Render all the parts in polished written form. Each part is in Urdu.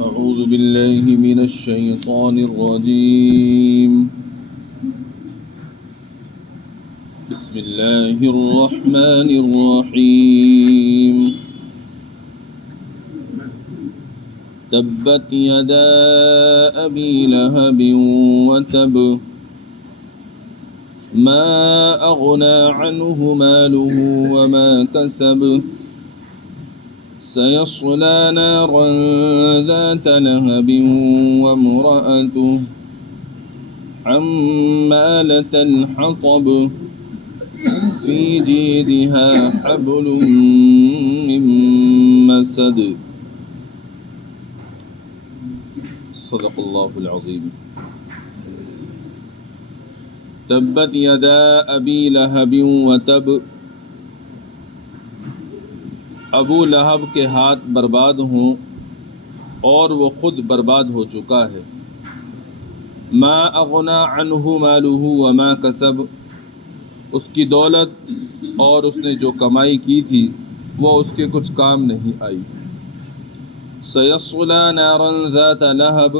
أعوذ بالله من الشيطان الرجيم. بسم الله الرحمن الرحيم. تبت يدا أبي لهب وتب ما أغنى عنه ماله وما كسب سيصلى نارا ذات لهب وامرأته حمالة الحطب في جيدها حبل من مسد. صدق الله العظيم. تبت يدا أبي لهب وتب. ابو لہب کے ہاتھ برباد ہوں اور وہ خود برباد ہو چکا ہے. ما اغنا عنہ مالہ وما کسب. اس کی دولت اور اس نے جو کمائی کی تھی وہ اس کے کچھ کام نہیں آئی. سیصلی نارا ذات لہب.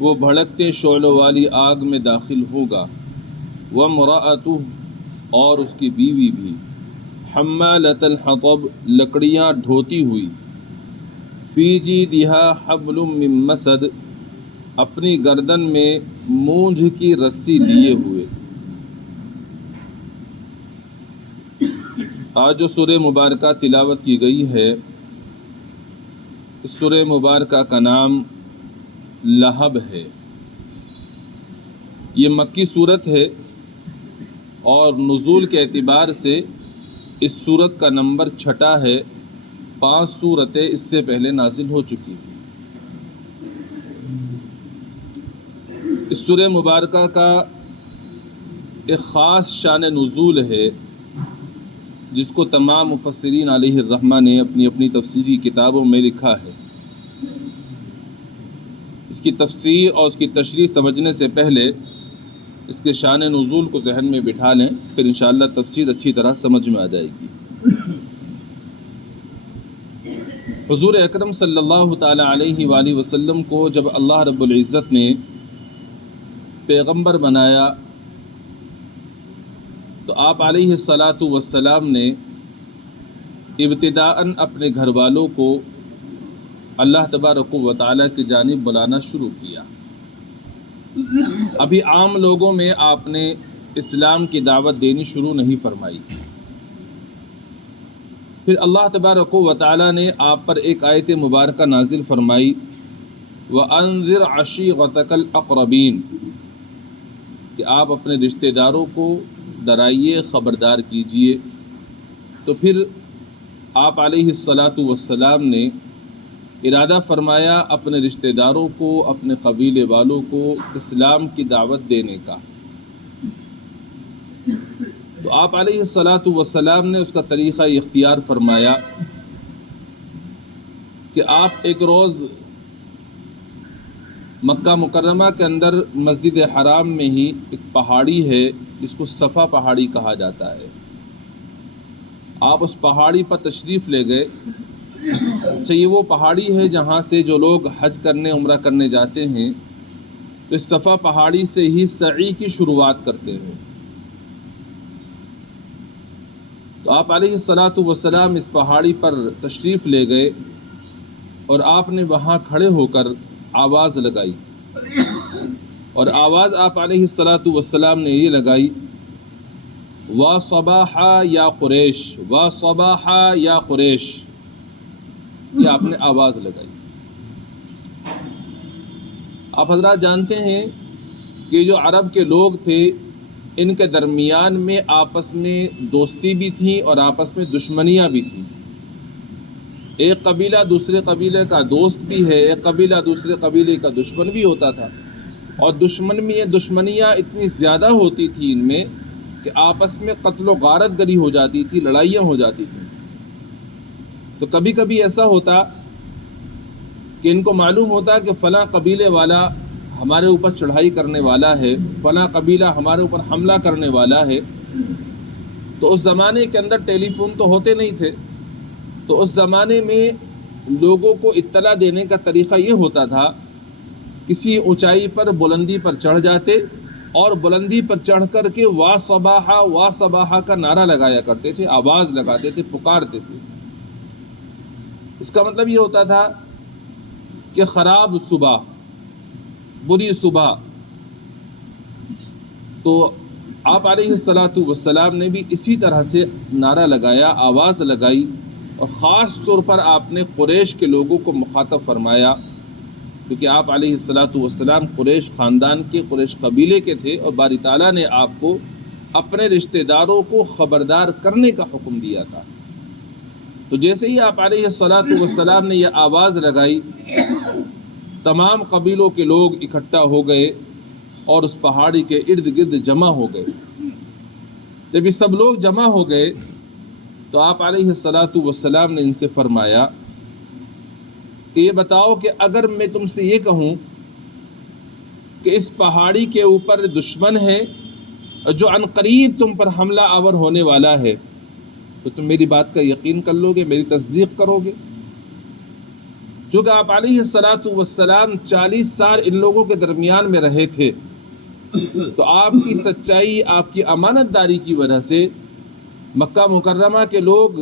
وہ بھڑکتے شعلوں والی آگ میں داخل ہوگا. وامرأتہ. اور اس کی بیوی بھی. حمالۃ الحطب. لکڑیاں ڈھوتی ہوئی. فی جیدہا حبل من مسد. اپنی گردن میں مونجھ کی رسی لیے ہوئے. آج جو سورہ مبارکہ تلاوت کی گئی ہے اس سورہ مبارکہ کا نام لہب ہے. یہ مکی صورت ہے اور نزول کے اعتبار سے اس صورت کا نمبر 6 ہے. 5 صورتیں اس سے پہلے نازل ہو چکی تھی. اس سورہ مبارکہ کا ایک خاص شان نزول ہے جس کو تمام مفسرین علیہ الرحمہ نے اپنی اپنی تفسیری کتابوں میں لکھا ہے. اس کی تفسیر اور اس کی تشریح سمجھنے سے پہلے اس کے شان نزول کو ذہن میں بٹھا لیں، پھر انشاءاللہ تفسیر اچھی طرح سمجھ میں آ جائے گی. حضور اکرم صلی اللہ تعالی علیہ وآلہ وسلم کو جب اللہ رب العزت نے پیغمبر بنایا تو آپ علیہ الصلاۃ والسلام نے ابتداءً اپنے گھر والوں کو اللہ تبارک و تعالی کی جانب بلانا شروع کیا. ابھی عام لوگوں میں آپ نے اسلام کی دعوت دینی شروع نہیں فرمائی. پھر اللہ تبارک و تعالی نے آپ پر ایک آیت مبارکہ نازل فرمائی وَأَنذِرْ عَشِيرَتَكَ الْأَقْرَبِينَ کہ آپ اپنے رشتہ داروں کو ڈرائیے، خبردار کیجیے. تو پھر آپ علیہ الصلاۃ والسلام نے ارادہ فرمایا اپنے رشتہ داروں کو، اپنے قبیلے والوں کو اسلام کی دعوت دینے کا. تو آپ علیہ الصلاۃ والسلام نے اس کا طریقہ اختیار فرمایا کہ آپ ایک روز مکہ مکرمہ کے اندر مسجد حرام میں ہی ایک پہاڑی ہے جس کو صفا پہاڑی کہا جاتا ہے. آپ اس پہاڑی پر تشریف لے گئے. اچھا، یہ وہ پہاڑی ہے جہاں سے جو لوگ حج کرنے عمرہ کرنے جاتے ہیں تو اس صفا پہاڑی سے ہی سعی کی شروعات کرتے ہیں. تو آپ علیہ الصلاۃ والسلام اس پہاڑی پر تشریف لے گئے اور آپ نے وہاں کھڑے ہو کر آواز لگائی. اور آواز آپ علیہ الصلاۃ والسلام نے یہ لگائی وا صباحا یا قریش، وا صباحا یا قریش. یہ آپ نے آواز لگائی. آپ حضرات جانتے ہیں کہ جو عرب کے لوگ تھے ان کے درمیان میں آپس میں دوستی بھی تھی اور آپس میں دشمنیاں بھی تھیں. ایک قبیلہ دوسرے قبیلے کا دوست بھی ہے، ایک قبیلہ دوسرے قبیلے کا دشمن بھی ہوتا تھا. اور دشمنیاں اتنی زیادہ ہوتی تھی ان میں کہ آپس میں قتل و غارت گری ہو جاتی تھی، لڑائیاں ہو جاتی تھیں. تو کبھی کبھی ایسا ہوتا کہ ان کو معلوم ہوتا کہ فلاں قبیلے والا ہمارے اوپر چڑھائی کرنے والا ہے، فلاں قبیلہ ہمارے اوپر حملہ کرنے والا ہے. تو اس زمانے کے اندر ٹیلی فون تو ہوتے نہیں تھے، تو اس زمانے میں لوگوں کو اطلاع دینے کا طریقہ یہ ہوتا تھا، کسی اونچائی پر بلندی پر چڑھ جاتے اور بلندی پر چڑھ کر کے وا صباحا کا نعرہ لگایا کرتے تھے، آواز لگاتے تھے، پکارتے تھے۔ اس کا مطلب یہ ہوتا تھا کہ خراب صبح، بری صبح۔ تو آپ علیہ الصلاۃ نے بھی اسی طرح سے نعرہ لگایا، آواز لگائی، اور خاص طور پر آپ نے قریش کے لوگوں کو مخاطب فرمایا، کیونکہ آپ علیہ الصلاۃ قریش خاندان کے، قریش قبیلے کے تھے، اور باری تعالیٰ نے آپ کو اپنے رشتہ داروں کو خبردار کرنے کا حکم دیا تھا۔ تو جیسے ہی آپ علیہ الصلاۃ نے یہ آواز لگائی، تمام قبیلوں کے لوگ اکٹھا ہو گئے اور اس پہاڑی کے ارد گرد جمع ہو گئے۔ جب یہ سب لوگ جمع ہو گئے تو آپ علیہ الصلاۃ نے ان سے فرمایا کہ یہ بتاؤ کہ اگر میں تم سے یہ کہوں کہ اس پہاڑی کے اوپر دشمن ہے جو عنقریب تم پر حملہ آور ہونے والا ہے، تو تم میری بات کا یقین کر لو گے، میری تصدیق کرو گے؟ چونکہ آپ علیہ الصلاۃ 40 سال ان لوگوں کے درمیان میں رہے تھے، تو آپ کی سچائی، آپ کی امانت داری کی وجہ سے مکہ مکرمہ کے لوگ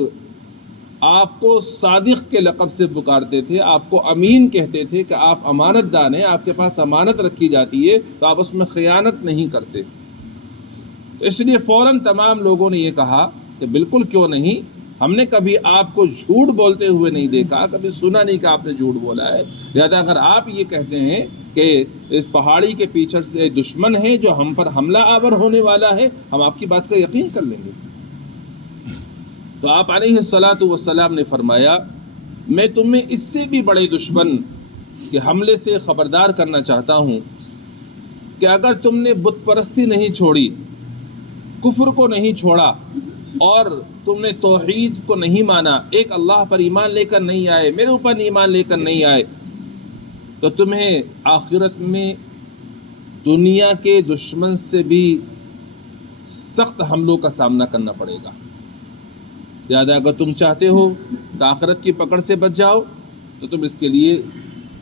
آپ کو صادق کے لقب سے پکارتے تھے، آپ کو امین کہتے تھے کہ آپ امانت دار ہیں، آپ کے پاس امانت رکھی جاتی ہے تو آپ اس میں خیانت نہیں کرتے۔ اس لیے فوراً تمام لوگوں نے یہ کہا کہ بالکل کیوں نہیں، ہم نے کبھی آپ کو جھوٹ بولتے ہوئے نہیں دیکھا، کبھی سنا نہیں کہ آپ نے جھوٹ بولا ہے، لہذا اگر آپ یہ کہتے ہیں کہ اس پہاڑی کے پیچھے سے دشمن ہے جو ہم پر حملہ آور ہونے والا ہے، ہم آپ کی بات کا یقین کر لیں گے۔ تو آپ علیہ الصلاۃ نے فرمایا میں تمہیں اس سے بھی بڑے دشمن کے حملے سے خبردار کرنا چاہتا ہوں کہ اگر تم نے بت پرستی نہیں چھوڑی، کفر کو نہیں چھوڑا، اور تم نے توحید کو نہیں مانا، ایک اللہ پر ایمان لے کر نہیں آئے، میرے اوپر ایمان لے کر نہیں آئے، تو تمہیں آخرت میں دنیا کے دشمن سے بھی سخت حملوں کا سامنا کرنا پڑے گا۔ لہٰذا اگر تم چاہتے ہو کہ آخرت کی پکڑ سے بچ جاؤ تو تم اس کے لیے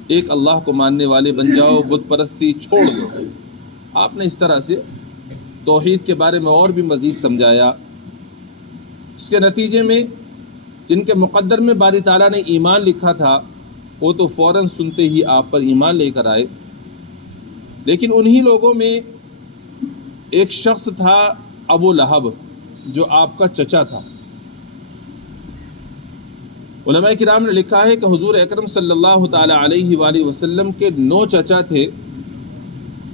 ایک اللہ کو ماننے والے بن جاؤ، بت پرستی چھوڑ دو۔ آپ نے اس طرح سے توحید کے بارے میں اور بھی مزید سمجھایا۔ اس کے نتیجے میں جن کے مقدر میں باری تعالیٰ نے ایمان لکھا تھا وہ تو فوراً سنتے ہی آپ پر ایمان لے کر آئے، لیکن انہی لوگوں میں ایک شخص تھا ابو لہب، جو آپ کا چچا تھا۔ علماء کرام نے لکھا ہے کہ حضور اکرم صلی اللہ تعالی علیہ وآلہ وسلم کے 9 چچا تھے،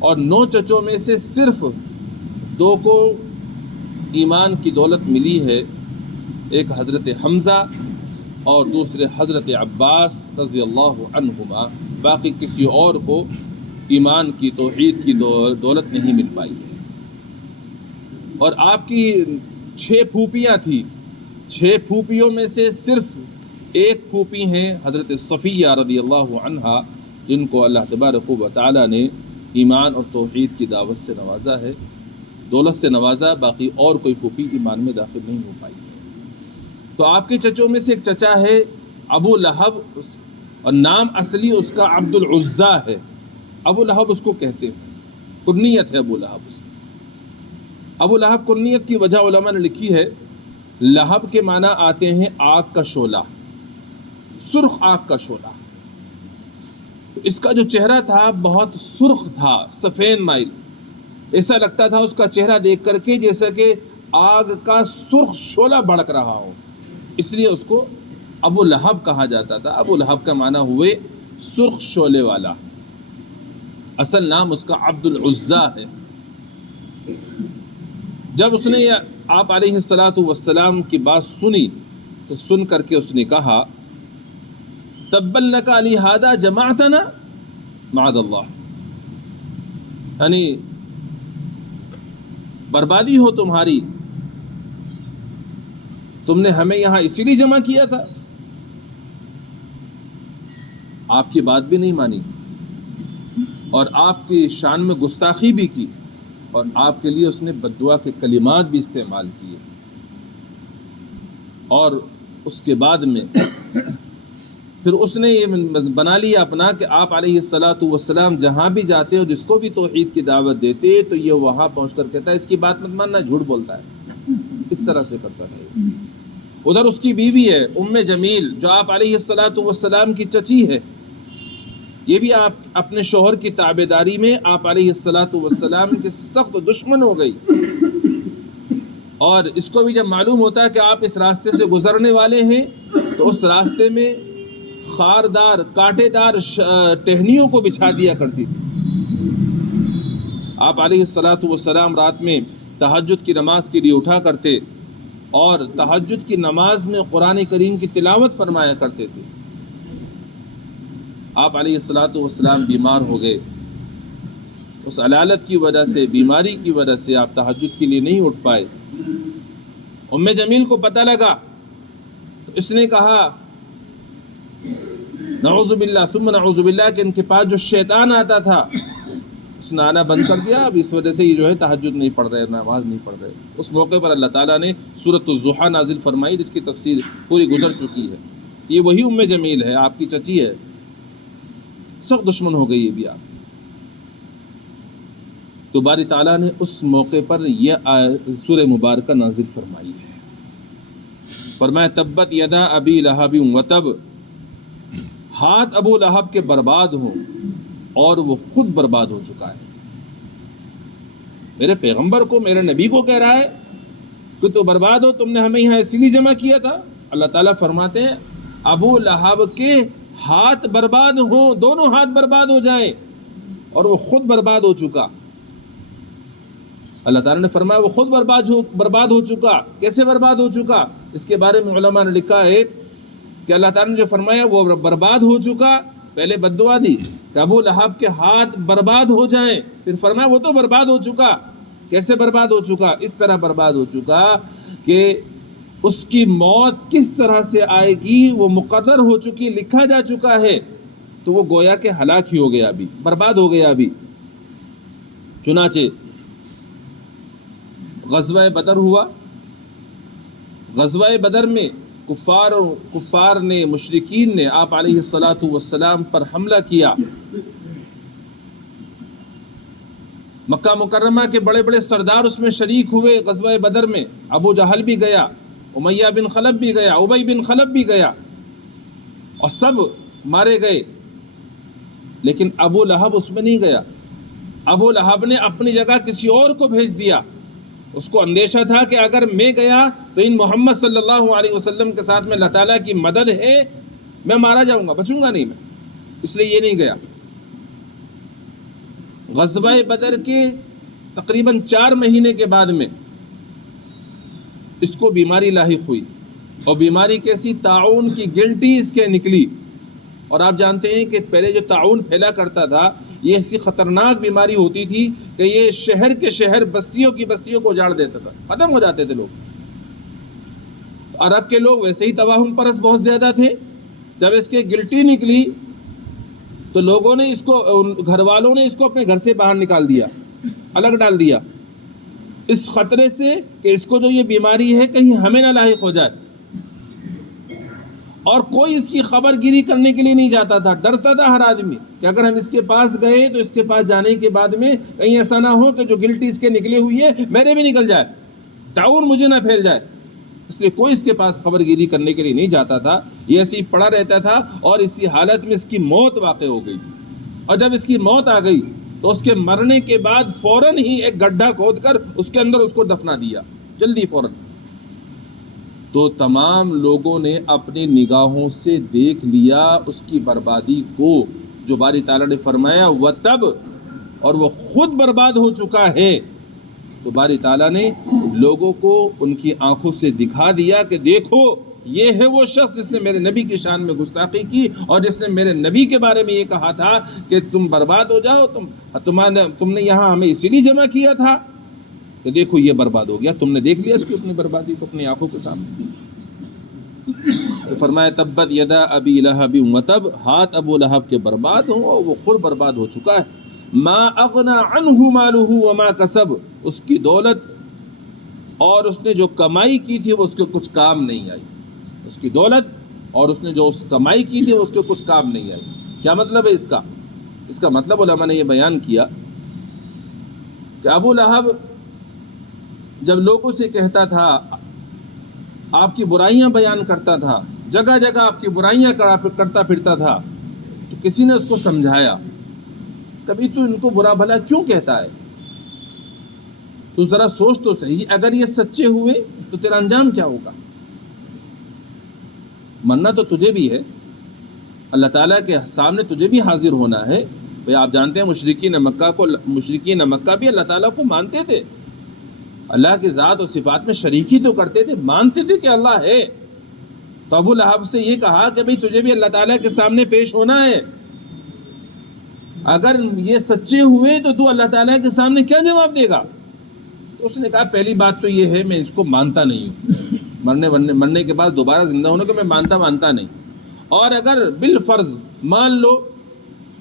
اور 9 چچوں میں سے صرف 2 کو ایمان کی دولت ملی ہے، ایک حضرت حمزہ اور دوسرے حضرت عباس رضی اللہ عنہما، باقی کسی اور کو ایمان کی، توحید کی دولت نہیں مل پائی ہے۔ اور آپ کی 6 پھوپیاں تھیں، 6 پھوپیوں میں سے صرف ایک پھوپھی ہیں حضرت صفیہ رضی اللہ عنہا، جن کو اللہ تبارک و تعالی نے ایمان اور توحید کی دعوت سے نوازا ہے، دولت سے نوازا، باقی اور کوئی پھوپھی ایمان میں داخل نہیں ہو پائی ہے۔ تو آپ کے چچوں میں سے ایک چچا ہے ابو لہب، اور نام اصلی اس کا عبد العزیٰ ہے، ابو لہب اس کو کہتے ہیں، کنیت ہے ابو لہب اس کی۔ ابو لہب کنیت کی وجہ علماء نے لکھی ہے، لہب کے معنی آتے ہیں آگ کا شعلہ، سرخ آگ کا شعلہ۔ تو اس کا جو چہرہ تھا بہت سرخ تھا، سفید مائل، ایسا لگتا تھا اس کا چہرہ دیکھ کر کے جیسا کہ آگ کا سرخ شعلہ بھڑک رہا ہو، اس لیے اس کو ابو لہب کہا جاتا تھا۔ ابو لہب کا معنی ہوئے سرخ شعلے والا، اصل نام اس کا عبد العزیٰ ہے۔ جب اس نے آپ علیہ الصلاۃ کی بات سنی تو سن کر کے اس نے کہا تبا لک لہذا جمعتنا معاذ اللہ، یعنی بربادی ہو تمہاری، تم نے ہمیں یہاں اسی لیے جمع کیا تھا۔ آپ کی بات بھی نہیں مانی اور آپ کی شان میں گستاخی بھی کی، اور آپ کے لیے اس نے بددعا کے کلمات بھی استعمال کیے، اور اس کے بعد میں پھر اس نے یہ بنا لیا اپنا کہ آپ علیہ الصلاۃ والسلام جہاں بھی جاتے اور جس کو بھی توحید کی دعوت دیتے تو یہ وہاں پہنچ کر کہتا ہے اس کی بات مت ماننا، جھوٹ بولتا ہے، اس طرح سے کرتا تھا۔ ادھر اس کی بیوی ہے ام جمیل جو آپ علیہ الصلاۃ والسلام کی چچی ہے، یہ بھی آپ اپنے شوہر کی تابعداری میں آپ علیہ الصلاۃ والسلام کے سخت دشمن ہو گئی، اور اس کو بھی جب معلوم ہوتا ہے کہ آپ اس راستے سے گزرنے والے ہیں تو اس راستے میں خاردار کانٹے دار ٹہنیوں کو بچھا دیا کرتی تھی۔ آپ علیہ الصلاۃ والسلام رات میں تہجد کی نماز کے لیے اٹھا کرتے اور تہجد کی نماز میں قرآن کریم کی تلاوت فرمایا کرتے تھے۔ آپ علیہ الصلاۃ والسلام بیمار ہو گئے، اس علالت کی وجہ سے، بیماری کی وجہ سے آپ تہجد کے لیے نہیں اٹھ پائے۔ ام جمیل کو پتہ لگا تو اس نے کہا نعوذ باللہ ثم نعوذ باللہ کہ ان کے پاس جو شیطان آتا تھا اس نے آنا بند کر دیا، اب اس وجہ سے یہ جو ہے تہجد نہیں پڑھ رہے، نماز نہیں پڑھ رہے۔ اس موقع پر اللہ تعالیٰ نے سورۃ الضحیٰ نازل فرمائی جس کی تفسیر پوری گزر چکی ہے۔ یہ وہی ام جمیل ہے، آپ کی چچی ہے، سخت دشمن ہو گئی ہے بھی آپ۔ تو باری تعالیٰ نے اس موقع پر یہ سورہ مبارکہ نازل فرمائی ہے، فرمایا تبت یدا ابی لہب وتب، ہاتھ ابو لہب کے برباد ہوں اور وہ خود برباد ہو چکا ہے۔ میرے پیغمبر کو، میرے نبی کو کہہ رہا ہے کہ تو برباد ہو، تم نے ہمیں یہاں اسی لیے جمع کیا تھا۔ اللہ تعالیٰ فرماتے ہیں ابو لہب کے ہاتھ برباد ہوں، دونوں ہاتھ برباد ہو جائیں، اور وہ خود برباد ہو چکا۔ اللہ تعالیٰ نے فرمایا وہ خود برباد ہو چکا۔ کیسے برباد ہو چکا؟ اس کے بارے میں علماء نے لکھا ہے کہ اللہ تعالیٰ نے جو فرمایا وہ برباد ہو چکا، پہلے بد دعا دی کہ ابو لہب کے ہاتھ برباد ہو جائیں، پھر فرمایا وہ تو برباد ہو چکا۔ کیسے برباد ہو چکا؟ اس طرح برباد ہو چکا کہ اس کی موت کس طرح سے آئے گی وہ مقرر ہو چکی، لکھا جا چکا ہے، تو وہ گویا کہ ہلاک ہی ہو گیا، ابھی برباد ہو گیا ابھی۔ چنانچہ غزوہ بدر ہوا، غزوہ بدر میں کفار نے، مشرکین نے آپ علیہ الصلاۃ والسلام پر حملہ کیا۔ مکہ مکرمہ کے بڑے بڑے سردار اس میں شریک ہوئے غزوہ بدر میں، ابو جہل بھی گیا، امیہ بن خلف بھی گیا، ابی بن خلف بھی گیا، اور سب مارے گئے، لیکن ابو لہب اس میں نہیں گیا۔ ابو لہب نے اپنی جگہ کسی اور کو بھیج دیا۔ اس کو اندیشہ تھا کہ اگر میں گیا تو ان محمد صلی اللہ علیہ وسلم کے ساتھ میں اللہ تعالیٰ کی مدد ہے، میں مارا جاؤں گا، بچوں گا نہیں میں، اس لیے یہ نہیں گیا۔ غزوہ بدر کے تقریباً 4 مہینے کے بعد میں اس کو بیماری لاحق ہوئی، اور بیماری کیسی؟ طاعون کی گلٹی اس کے نکلی۔ اور آپ جانتے ہیں کہ پہلے جو طاعون پھیلا کرتا تھا یہ ایسی خطرناک بیماری ہوتی تھی کہ یہ شہر کے شہر، بستیوں کی بستیوں کو اجاڑ دیتا تھا، ختم ہو جاتے تھے لوگ۔ عرب کے لوگ ویسے ہی توہم پرست بہت زیادہ تھے، جب اس کے گلٹی نکلی تو لوگوں نے اس کو، گھر والوں نے اس کو اپنے گھر سے باہر نکال دیا، الگ ڈال دیا، اس خطرے سے کہ اس کو جو یہ بیماری ہے کہیں ہمیں نہ لاحق ہو جائے۔ اور کوئی اس کی خبر گیری کرنے کے لیے نہیں جاتا تھا، ڈرتا تھا ہر آدمی کہ اگر ہم اس کے پاس گئے تو اس کے پاس جانے کے بعد میں کہیں ایسا نہ ہو کہ جو گلٹی اس کے نکلی ہوئی ہے میرے بھی نکل جائے، طاعون مجھے نہ پھیل جائے۔ اس لیے کوئی اس کے پاس خبر گیری کرنے کے لیے نہیں جاتا تھا، یہ ایسے ہی پڑا رہتا تھا، اور اسی حالت میں اس کی موت واقع ہو گئی۔ اور جب اس کی موت آ گئی تو اس کے مرنے کے بعد فوراً ہی ایک گڈھا کھود کر اس کے اندر اس کو دفنا دیا، جلدی فوراً۔ تو تمام لوگوں نے اپنی نگاہوں سے دیکھ لیا اس کی بربادی کو، جو باری تعالیٰ نے فرمایا وَتَب، اور وہ خود برباد ہو چکا ہے۔ تو باری تعالیٰ نے لوگوں کو ان کی آنکھوں سے دکھا دیا کہ دیکھو یہ ہے وہ شخص جس نے میرے نبی کی شان میں گستاخی کی، اور جس نے میرے نبی کے بارے میں یہ کہا تھا کہ تم برباد ہو جاؤ، تم نے یہاں ہمیں اسی لیے جمع کیا تھا کہ دیکھو یہ برباد ہو گیا، تم نے دیکھ لیا اس کی اپنی بربادی کو اپنی آنکھوں کے سامنے۔ تو فرمایا تبت یدا ابی لہب وتب، ہاتھ ابو لہب کے برباد ہوں اور وہ خود برباد ہو چکا ہے۔ ما اغنى عنہ مالہ وما کسب، اس کی دولت اور اس نے جو کمائی کی تھی وہ اس کے کچھ کام نہیں آئی، اس کی دولت اور اس نے جو اس کمائی کی تھی اس کے کچھ کام نہیں آئی۔ کیا مطلب ہے اس کا؟ اس کا مطلب علماء نے یہ بیان کیا کہ ابو لہب جب لوگوں سے کہتا تھا، آپ کی برائیاں بیان کرتا تھا، جگہ جگہ آپ کی برائیاں کرتا پھرتا تھا، تو کسی نے اس کو سمجھایا، کبھی تو ان کو برا بھلا کیوں کہتا ہے؟ تو ذرا سوچ تو صحیح، اگر یہ سچے ہوئے تو تیرا انجام کیا ہوگا؟ مرنا تو تجھے بھی ہے، اللہ تعالیٰ کے سامنے تجھے بھی حاضر ہونا ہے۔ بھئی آپ جانتے ہیں مشرکین مکہ بھی اللہ تعالیٰ کو مانتے تھے، اللہ کی ذات و صفات میں شریکی تو کرتے تھے، مانتے تھے کہ اللہ ہے۔ تو ابو لہب سے یہ کہا کہ بھئی تجھے بھی اللہ تعالیٰ کے سامنے پیش ہونا ہے، اگر یہ سچے ہوئے تو اللہ تعالیٰ کے سامنے کیا جواب دے گا؟ تو اس نے کہا پہلی بات تو یہ ہے میں اس کو مانتا نہیں ہوں، مرنے کے بعد دوبارہ زندہ ہونے کو میں مانتا نہیں، اور اگر بالفرض مان لو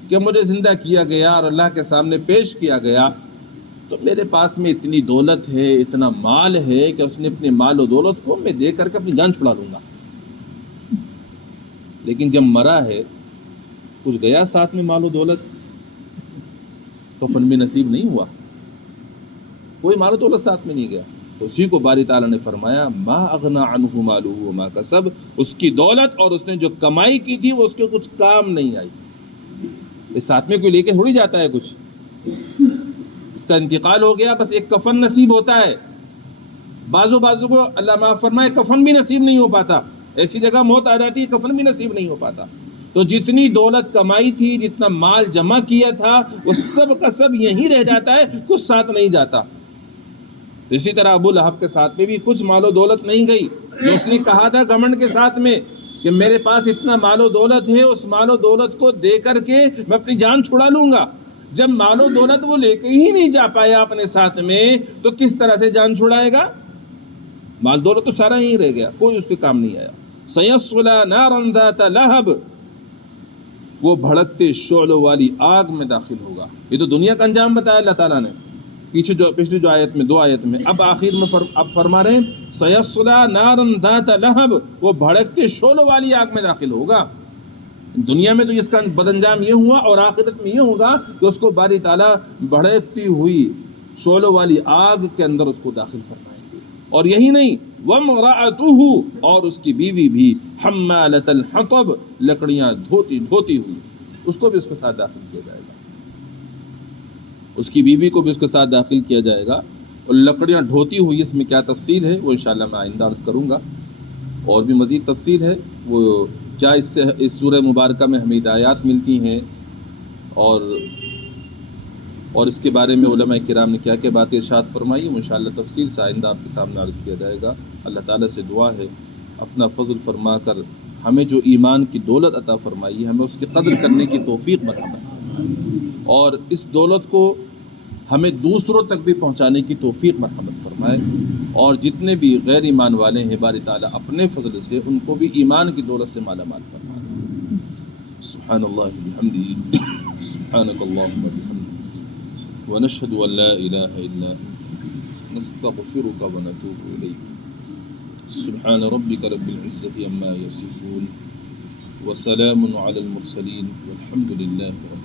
کہ مجھے زندہ کیا گیا اور اللہ کے سامنے پیش کیا گیا تو میرے پاس میں اتنی دولت ہے، اتنا مال ہے کہ اس نے اپنے مال و دولت کو میں دے کر کے اپنی جان چھڑا لوں گا۔ لیکن جب مرا ہے کچھ گیا ساتھ میں مال و دولت، کفن بھی نصیب نہیں ہوا، کوئی مال و دولت ساتھ میں نہیں گیا، تو اسی کو باری تعالیٰ نے فرمایا ما اغنا عنہ مالہ وما کسب، اس کی دولت اور اس نے جو کمائی کی تھی وہ اس کے کچھ کام نہیں آئی۔ اس ساتھ میں کوئی لے کے تھوڑی جاتا ہے کچھ، اس کا انتقال ہو گیا، بس ایک کفن نصیب ہوتا ہے۔ بازو کو اللہ معاف فرمائے کفن بھی نصیب نہیں ہو پاتا، ایسی جگہ موت آ جاتی ہے کفن بھی نصیب نہیں ہو پاتا۔ تو جتنی دولت کمائی تھی، جتنا مال جمع کیا تھا، وہ سب کا سب یہیں رہ جاتا ہے، کچھ ساتھ نہیں جاتا۔ اسی طرح ابو لہب کے ساتھ میں بھی کچھ مال و دولت نہیں گئی، جو اس نے کہا تھا گھمنڈ کے ساتھ میں کہ میرے پاس اتنا مال و دولت ہے، اس مال و دولت کو دے کر کے میں اپنی جان چھڑا لوں گا۔ جب مال و دولت وہ لے کے ہی نہیں جا پایا اپنے ساتھ میں تو کس طرح سے جان چھڑائے گا؟ مال دولت تو سارا ہی رہ گیا، کوئی اس کے کام نہیں آیا۔ سَيَصْلَىٰ نَارًا ذَاتَ لَهَبٍ، وہ بھڑکتے شعلوں والی آگ میں داخل ہوگا۔ یہ تو دنیا کا انجام بتایا اللہ تعالیٰ نے پچھلی جو آیت میں، 2 آیت میں، اب آخر میں اب فرما رہے ہیں سَيَصْلَىٰ نَارًا ذَاتَ لَهَبٍ، وہ بھڑکتے شعلوں والی آگ میں داخل ہوگا۔ دنیا میں تو اس کا بد انجام یہ ہوا، اور آخرت میں یہ ہوگا کہ اس کو باری تعالیٰ بھڑکتی ہوئی شعلوں والی آگ کے اندر اس کو داخل فرمائیں گے۔ اور یہی نہیں، وَامْرَأَتُهُ، اور اس کی بیوی بھی حَمَّالَةَ الْحَطَبِ، لکڑیاں دھوتی ہوئی، اس کو بھی اس کے ساتھ داخل کیا جائے گا، اس کی بیوی کو بھی اس کے ساتھ داخل کیا جائے گا۔ اور لکڑیاں ڈھوتی ہوئی، اس میں کیا تفصیل ہے وہ انشاءاللہ میں آئندہ عرض کروں گا، اور بھی مزید تفصیل ہے وہ کیا اس سورہ مبارکہ میں ہمیں ہدایات ملتی ہیں، اور اس کے بارے میں علماء کرام نے کیا کیا باتیں ارشاد فرمائی، وہ انشاءاللہ تفصیل سے آئندہ آپ کے سامنے عرض کیا جائے گا۔ اللہ تعالیٰ سے دعا ہے اپنا فضل فرما کر ہمیں جو ایمان کی دولت عطا فرمائی ہے، ہمیں اس کی قدر کرنے کی توفیق مرحمت فرمائے، اور اس دولت کو ہمیں دوسروں تک بھی پہنچانے کی توفیق مرحمت فرمائے، اور جتنے بھی غیر ایمان والے ہیں باری تعالیٰ اپنے فضل سے ان کو بھی ایمان کی دولت سے مالا مال فرما دے۔ سبحان اللہ بحمدہ، سبحانک اللہم وبحمدک، ونشہد ان لا الہ الا انت، نستغفرک ونتوب الیک۔ سبحان ربک رب العزة عما یصفون، وسلام علی المرسلین، والحمد للہ رب